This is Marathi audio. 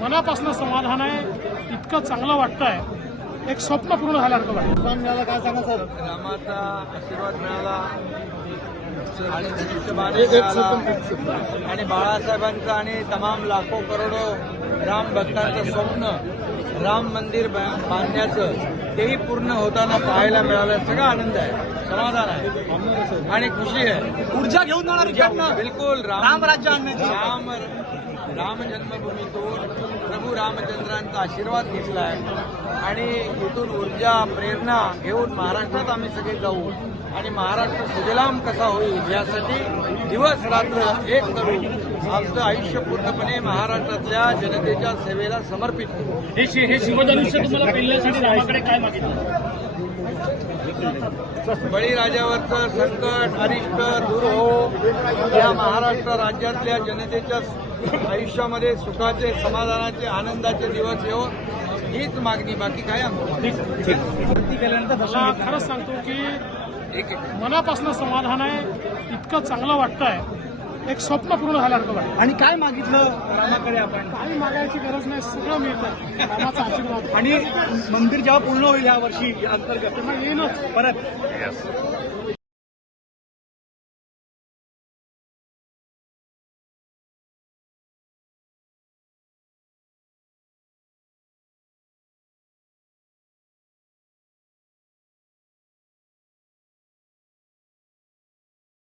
मनापासून समाधान आहे इतकं चांगलं वाटतंय. एक स्वप्न पूर्ण झाल्यासारखं वाटतं मिळालं काय सांगा सर? रामाचा आशीर्वाद मिळाला. आणि धनुष्यबाण आणि बाळासाहेबांचं आणि तमाम लाखो करोडो राम भक्तांचं स्वप्न राम मंदिर बांधण्याचं तेही पूर्ण होताना पाहायला मिळालं. सगळा आनंद आहे. समाधान आहे. आणि खुशी आहे. ऊर्जा घेऊन जाणार बिलकुल राम राज्य आणण्याची. राम राम जन्मभूमीतून प्रभू रामचंद्रांचा आशीर्वाद घेतलाय आणि इथून ऊर्जा प्रेरणा घेऊन महाराष्ट्रात आम्ही सगळे जाऊ आणि महाराष्ट्र सुजलाम कसा होईल यासाठी दिवस रात्र एक करू. आमचं आयुष्य पूर्णपणे महाराष्ट्रातल्या जनतेच्या सेवेला समर्पित हे शि- हे शिवधनुष्य तुम्हाला पेलण्यासाठी रामाकडे काय मागितलं? बळीराजावरचं संकट अरिष्ट दूर हो. या महाराष्ट्र राज्यातल्या जनतेच्या आयुष्यामध्ये सुखाचे समाधानाचे आनंदाचे दिवस येऊ हीच मागणी. बाकी काय आमचं? मला खरंच सांगतो की एक एक मनापासून समाधान आहे इतकं चांगलं वाटतंय. एक स्वप्न पूर्ण झाल्यासारखं वाटतं आणि काय मागितलं? रामाकडे आपण. काही मागायची गरज नाही सगळं मिळतं. रामाचा आशीर्वाद. आणि मंदिर जेव्हा पूर्ण होईल या वर्षी अंतर्गत तेव्हा येईनच. परत.